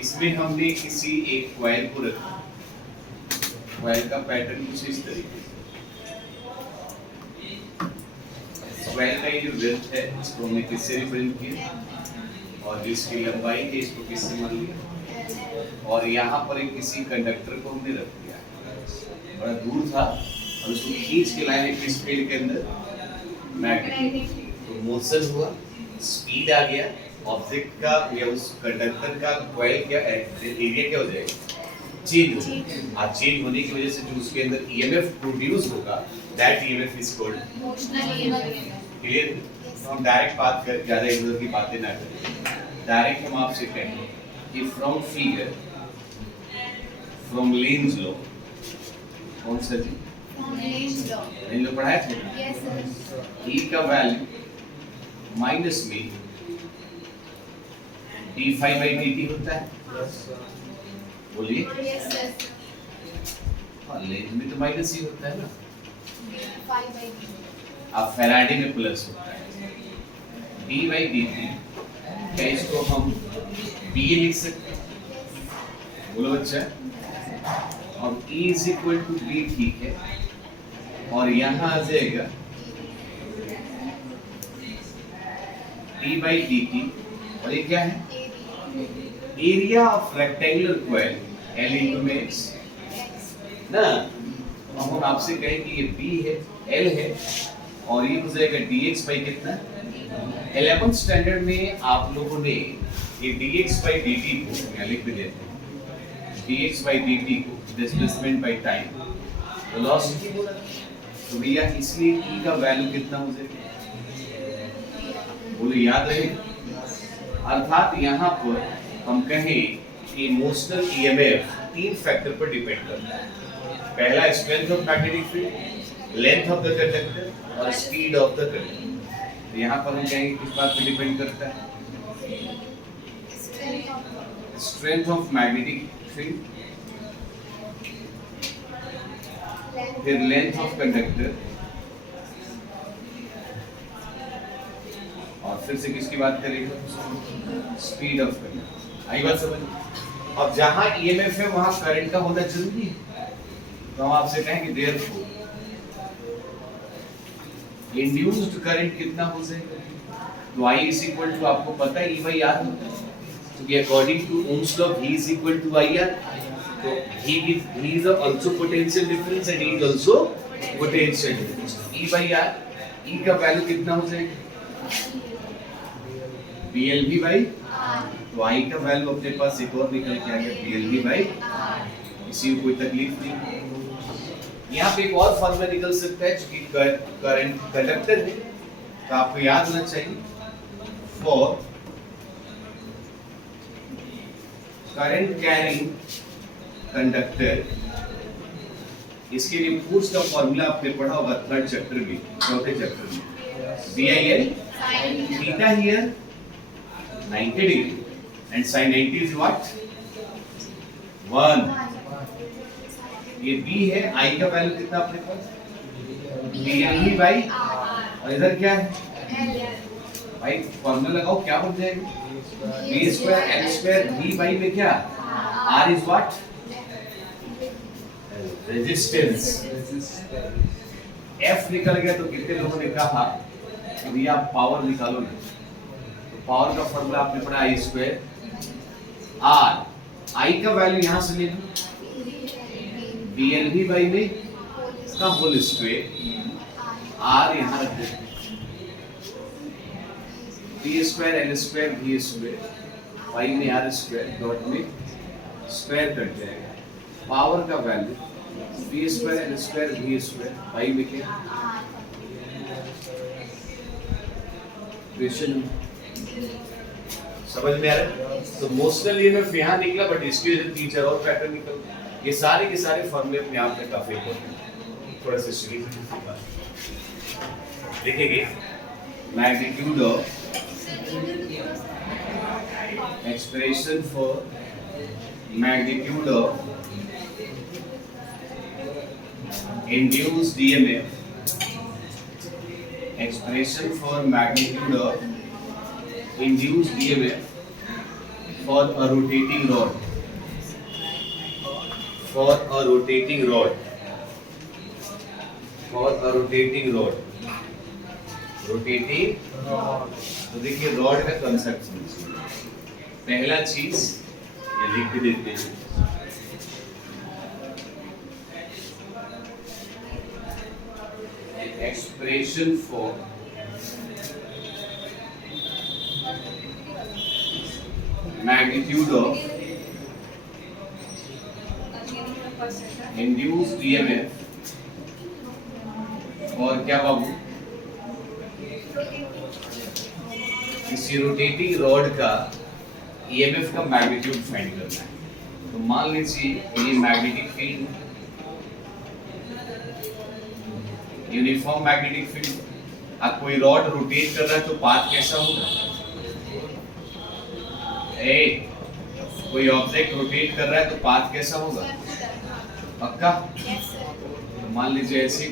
इसमें हमने किसी एक कॉइल को रखा, कॉइल का पैटर्न कुछ इस तरीके से। कॉइल का ये जो विड्थ है इसको हमने किससे रिप्रेजेंट किया, और जिसकी लंबाई है इसको किससे मान लिया, और यहाँ पर एक किसी कंडक्टर को हमने रख दिया, बड़ा दूर था और उसको खींच के लाए किस फील्ड के अंदर, मैग्नेटिक। तो मोशन हुआ, स्पीड आ गया, ऑब्जेक्ट का या उस कंडक्टर का कॉइल क्या एरिया क्या हो जाएगा, चेंज हो जाएगा। और चेंज होने की वजह से जो उसके अंदर ईएमएफ प्रोड्यूस होगा, that EMF is called motional EMF. Clear? हम डायरेक्ट बात कर, ज्यादा इधर की बातें ना करें, डायरेक्ट हम आपसे कहेंगे कि from figure, from Lenz law, कौन सा जी, लेंज लॉ पढ़ाया था? Yes sir. ई का वैल्यू माइनस में d∅dt होता है। बोलिए। Yes sir. हाँ, लेंज में तो माइनस ही होता है ना, अब फैराडे में प्लस होता है। d/dt, क्या इसको हम b लिख सकते हैं? बोलो बच्चा। और E is equal to B, ठीक है, और यहाँ आ जाएगा d/dt, और ये क्या है, area of rectangular coil L into x ना। अब हम आपसे कहें कि ये B है, L है, और ये हो जाएगा dx by कितना, 11th स्टैंडर्ड में आप लोगों ने ये dx by dt को यहाँ लिख भी देते हैं, dx by dt को डिस्प्लेसमेंट बाय टाइम वेलोसिटी बोला। तो भैया इसलिए E का वैल्यू कितना हो जाएगा, बोलो याद रहे। अर्थात यहाँ पर हम कहें कि मोशनल ईएमएफ तीन फैक्टर पर डिपेंड करता है। पहला strength of magnetic field, length of the conductor और स्पीड ऑफ द कंडक्टर। यहाँ पर हम कहेंगे किस बात पर डिपेंड करता है, स्ट्रेंथ ऑफ मैग्नेटिक फील्ड, फिर लेंथ ऑफ कंडक्टर, और फिर से किसकी बात करेंगे, स्पीड ऑफ करंट। आई बात समझ? अब जहां ईएमएफ है वहां करंट का होना जरूरी है। तो हम आपसे कहें कि देयरफॉर इंड्यूस्ड करंट कितना हो जाएगा, तो I इज इक्वल टू, आपको पता है E/R होता है, क्योंकि according to Ohm's law V is equal to IR। तो he is also potential difference and he is also potential difference। E/R, E का वैल्यू कितना हो जाएगा, BLV/R। तो I का वैल्यू अपने पास एक और निकल के आ गया, BLV/R। इसी में कोई तकलीफ नहीं। यहाँ पे एक और फॉर्मूला निकल सकता है, क्योंकि करंट कंडक्टर है, तो आपको याद होना चाहिए फॉर करंट कैरिंग कंडक्टर। इसके लिए फोर्स का फॉर्मूला आपने पढ़ा होगा थर्ड चैप्टर में, चौथे चैप्टर में, BIL theta here 90 degree and sin 90 is what, 1। ये B है, I का वैल्यू कितना अपने पास, BLV/R, और इधर क्या है भाई, फॉर्मूला लगाओ क्या बन जाएगा, B² L² V/ में क्या, R is what, resistance. F निकल गया तो कितने लोगों ने कहा कि भैया पावर निकालो ना, तो पावर का फॉर्मूला आपने पढ़ा I² R, I का वैल्यू यहां से ले लो, BLV/ में का होल स्क्वायर, R यहां रख दो, B² L² V², Y में R² डॉट में स्क्वायर कट जाएगा। पावर का value B² L² V², Y में क्या, क्वेश्चन समझ में आ रहा है? तो मोशनल ईएमएफ यहाँ निकला, बट इसके लिए तीन चार और पैटर्न निकल। ये सारे के सारे फॉर्मूले अपने आप में काफी इंपॉर्टेंट। थोड़ा सा स्टडी लिखेंगे, magnitude of expression for magnitude of induced EMF, expression for magnitude of induced EMF for a rotating rod, for a rotating rod, for a rotating rod, rotating, तो देखिए रॉड का कंसेप्ट समझिए। पहला चीज ये लिख के देते हैं, expression for magnitude of induced EMF और क्या बाबू, किसी रोटेटिंग रॉड का EMF का मैग्नीट्यूड फाइंड करना है। तो मान लीजिए ये magnetic field, uniform magnetic field. अब कोई रॉड रोटेट कर रहा है तो पाथ कैसा होगा? कोई ऑब्जेक्ट रोटेट कर रहा है तो पाथ कैसा होगा? पक्का? मान लीजिए ऐसे,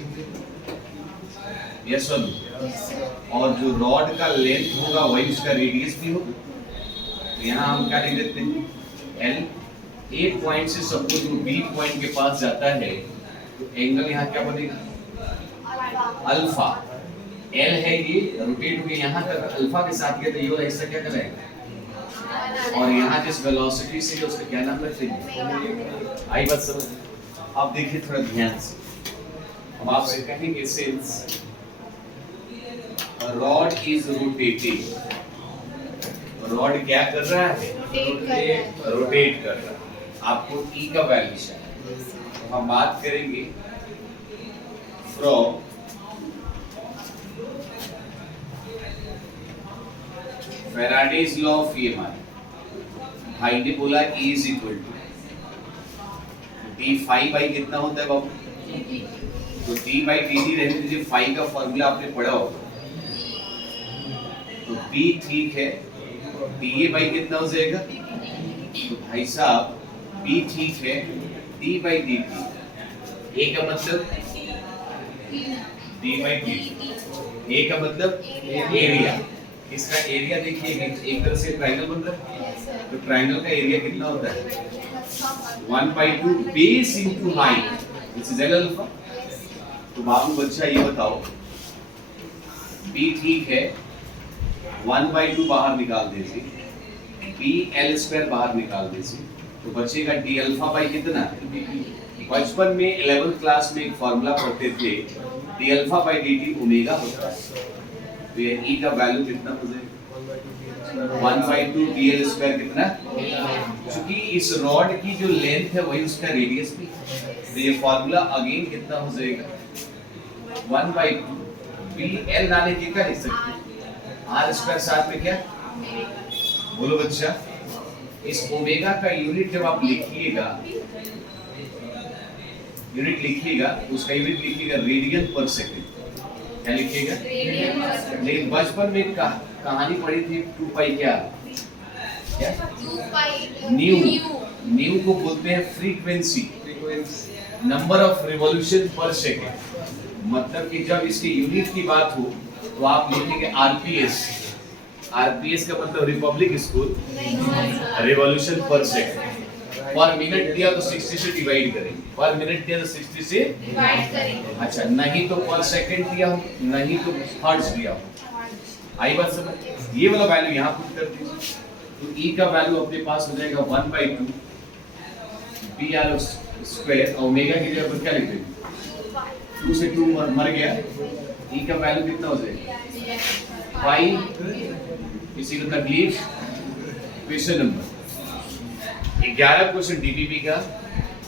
यस और जो रॉड का लेंथ होगा वही उसका रेडियस भी होगा। तो यहाँ हम क्या लिख देते हैं, L। एक पॉइंट से सपोज वो B पॉइंट के पास जाता है तो एंगल यहाँ क्या बनेगा? अल्फा। L है ये, रोटेट हो गया यहाँ तक अल्फा के साथ गया तो ये वाला हिस्सा क्या कराएगा? और यहाँ जिस वेलोसिटी से उसका क्या नाम रखेंगे? आई बात समझ? आप देखिए थोड़ा ध्यान से, हम आपसे कहेंगे since rod is rotating, rod क्या कर रहा है? रोटेट कर रहा है। आपको E का वैल्यू चाहिए, तो हम बात करेंगे from Faraday's law of EMI। भाई ने बोला E is equal to d phi by कितना होता है बाबू? तो डी बाई डी टी रहने दीजिए, फाई का फॉर्मूला आपने पढ़ा होगा। तो B ठीक है, DA बाई कितना हो जाएगा? तो भाई साहब B ठीक है, D by D T, A का मतलब D by D T, A का मतलब एरिया। इसका एरिया देखिए एक तरह से ट्रायंगल बन रहा है, तो ट्रायंगल का एरिया कितना होता है? 1/2 base into height, this is alpha. तो बाबू बच्चा ये बताओ, B ठीक है, 1/2 बाहर निकाल दीजिए, B L स्क्वायर बाहर निकाल दीजिए, तो बचेगा D अल्फा बाई कितना? बचपन में 11th क्लास में एक फॉर्मूला पढ़ते थे, D alpha by dt omega होता है। तो ये E का वैल्यू कितना हो जाएगा? 1/2 DL स्क्वायर कितना? क्योंकि इस रॉड की जो लेंथ है वही उसका रेडियस भी, तो ये फॉर्मूला अगेन कितना हो जाएगा? 1/2 BL नाले के क्या लिख सकते हैं? R स्क्वायर साथ में क्या? बोलो बच्चा, इस ओमेगा का यूनिट जब आप लिखिएगा, यूनिट लिखिएगा उसका यूनिट लिखिएगा रेडियन पर सेकंड। क्या लिखिएगा? लेकिन बचपन में कहानी पढ़ी थी 2 पाई क्या? क्या? 2 पाई न्यू। न्यू को बोलते हैं फ्रीक्वेंसी, नंबर ऑफ रिवॉल्यूशन पर सेकंड। मतलब कि जब इसकी यूनिट की बात हो तो आप लिखेंगे आरपीएस। आरपीएस का मतलब रिपब्लिक स्कूल, रिवॉल्यूशन पर सेकंड। पर मिनट दिया तो 60 से डिवाइड करेंगे, पर मिनट दिया तो 60 से डिवाइड करेंगे। अच्छा, नहीं तो पर सेकंड दिया हो, नहीं तो हर्ट्ज दिया हो। आई बात समझ? ये वाला वैल्यू यहाँ पुट कर दीजिए, तो E का वैल्यू अपने पास हो जाएगा 1/2 BR स्क्वायर, ओमेगा की जगह पर क्या लिख देंगे? 2 से 2 मर गया, E का वैल्यू कितना हो जाएगा? पाई। किसी को तकलीफ? क्वेश्चन नंबर 11 क्वेश्चन डीपीपी का,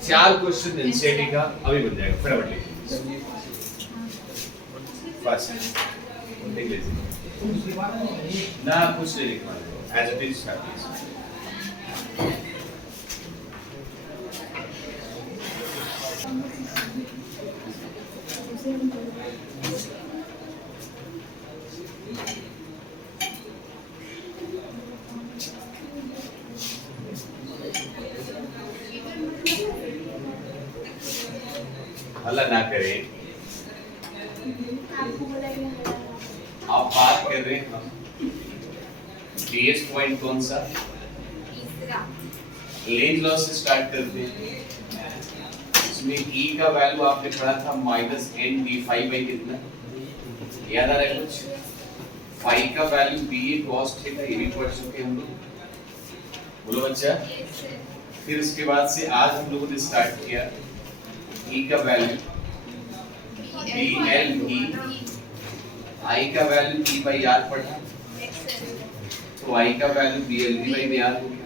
4 क्वेश्चन एनसीईआरटी का अभी बन जाएगा, फटाफट लिखिए फास्ट देख लीजिए ना, कुछ नहीं लिखना, एज इट इज स्टार्ट। हल्ला ना करें, आप बात कर रहे हैं। डीएस पॉइंट कौन सा? लेंज लॉ से स्टार्ट करते हैं। इसमें E का वैल्यू आपने पढ़ा था -n d5 बाई कितना, याद आ रहा है कुछ? फाई का वैल्यू BA cos थीटा, ये भी पढ़ चुके हम लोग, बोलो बच्चा। फिर उसके बाद से आज हम लोगों ने स्टार्ट किया E का वैल्यू BL E, I का वैल्यू E बाई R पढ़ा, तो I का वैल्यू BL बाई R हो गया।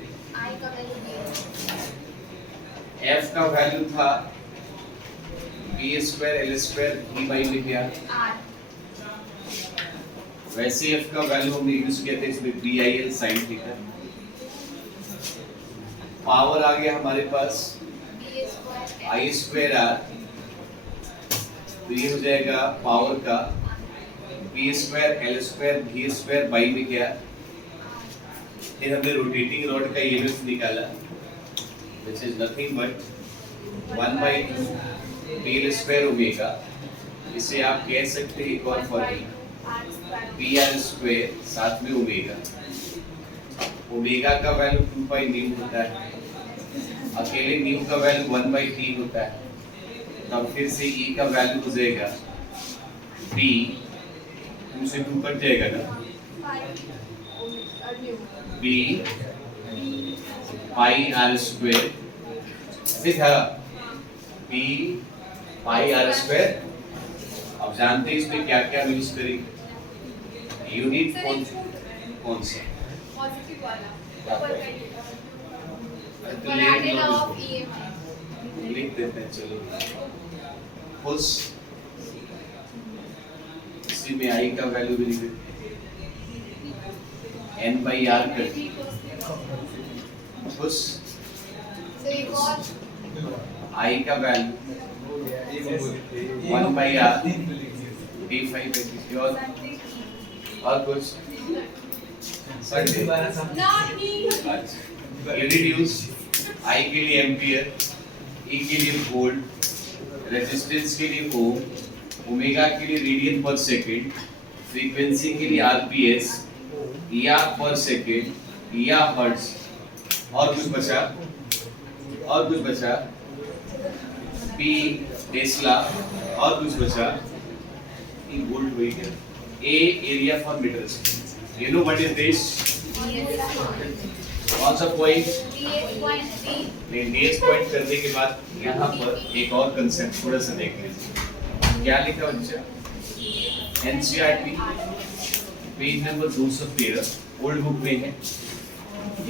F का वैल्यू था B square L square E by में क्या, वैसे F का वैल्यू हमने यूज किया था इसमें BIL sin थीटा। पावर आ गया हमारे पास I स्क्वायर R, तो ये हो जाएगा पावर का B square L square V square by में क्या, फिर हमने रोटेटिंग रॉड का ईएमएफ निकाला which is nothing but 1/2 BL square omega. इसे आप कह सकते हैं एक और फॉर्मूला PR स्क्वायर साथ में ओमेगा। ओमेगा का वैल्यू 2 पाई न्यू होता है, अकेले न्यू का वैल्यू 1/3 होता है, तब फिर से E का वैल्यू हो जाएगा B, 2 से 2 कट जाएगा ना, B पाई R स्क्वायर, देखा B पाई R स्क्वायर। अब जानते हैं इसमें क्या क्या यूज करेंगे, यूनिट कौन सा, पॉजिटिव वाला लिख देते हैं, चलो उस इसी में I का वैल्यू भी लिख देते हैं, N बाई R करते उस I का वैल्यू 1 बाई R d5 और कुछ यूनिट यूज I के लिए एम्पियर, E के लिए वोल्ट, रेजिस्टेंस के लिए ओम, ओमेगा के लिए रेडियन पर सेकंड, फ्रीक्वेंसी के लिए आरपीएस या पर सेकंड या हर्ट्ज, और कुछ बचा P टेस्ला, और कुछ बचा E वोल्ट हो गया, A area for metre square. You know what is this, कौन सा पॉइंट, DS पॉइंट करने के बाद यहाँ पर एक और कंसेप्ट थोड़ा सा देख लीजिए, क्या लिखा बच्चा, NCERT page number 213 old book में है,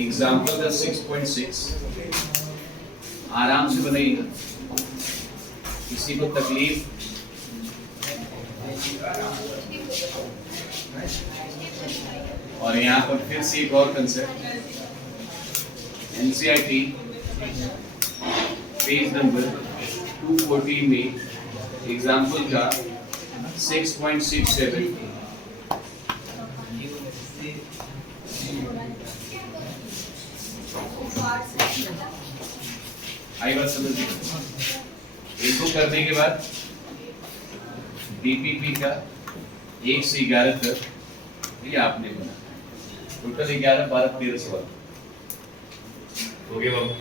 एग्जाम्पल का 6.6, आराम से बनाइएगा, किसी को तकलीफ और यहाँ पर फिर से एक और कंसेप्ट, NCERT पेज नंबर 214 में एग्जाम्पल का 6.67, आई बात समझ लीजिए। इनको करने के बाद DPP का 1 से 11 तक ये आपने बना, टोटल 11 12 13 सवाल हो गए बाबू।